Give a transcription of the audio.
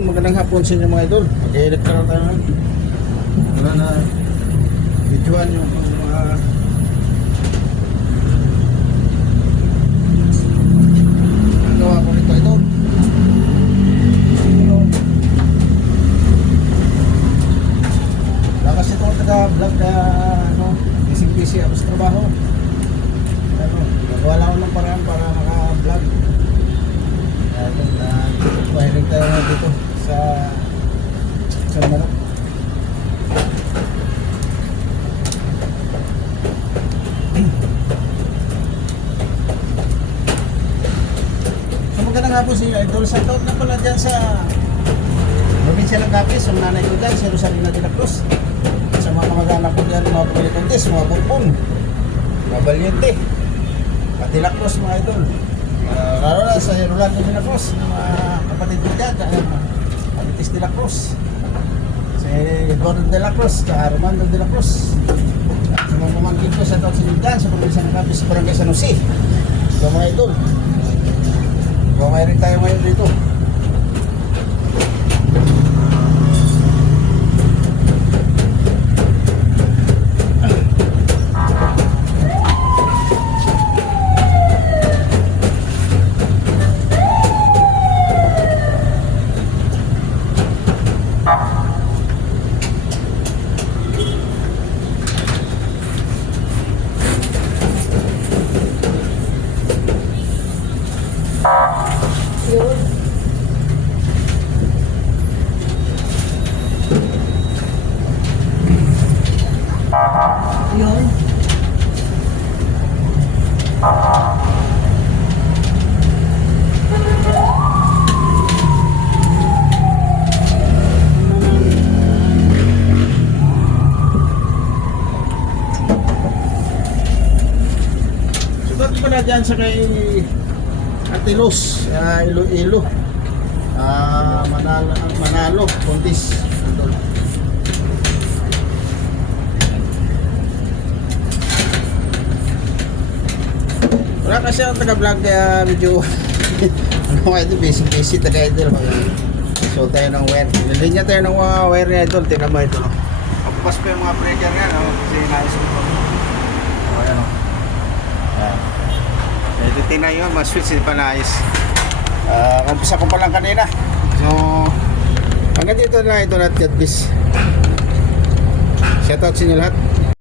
yun, magandang hapon sa inyo mga idol. Mag-electoral tayo ngayon. Wala na videoan yung mga nagawa ko nito idol. Wala kasi ito taga-vlog kaya busy ako sa trabaho. Nagawa lang ako ng paraan para maka-vlog. Mahilig tayo dito sa manok. So magandang hapon sa inyo idol. Sa taon na pala dyan sa probinsya ng Capiz, ang nanay ko dyan, si Rosalina de la Cruz. Sa mga kamag-anak ko dyan, mga Pumilicontes, mga Burbon, mga Valiente, pati La Cruz mga idol. Lalo na sa Rolando de la Cruz, mga kapatid ko dyan, Amitis de la Cruz, si Eduardo de la Cruz, sa Romando de la Cruz. Sa mga pamangkin ko sa taon sa dyan, sa probinsya ng Capiz, sa Barangay San Jose. So mga idol, rin tayo ngayon dito. Yun. Sugat pala dyan sa kay Ate Luz, Iloilo, Manalo, Pontis. Wala kasi ang taga-vlog kaya medyo ano nga ito, busy taga-idol. So tayo ng wire. Nilinya tayo ng wire niya idol. Tingnan mo ito. Kapupas pa yung mga breaker nga. Kasi naisip ko. O ayan o. Ito tingnan yun. Mga switch hindi pa naayos. Kumpisa ko pa lang kanina. So hanggang dito na ito lahat. God bless. Shout out sa inyo lahat.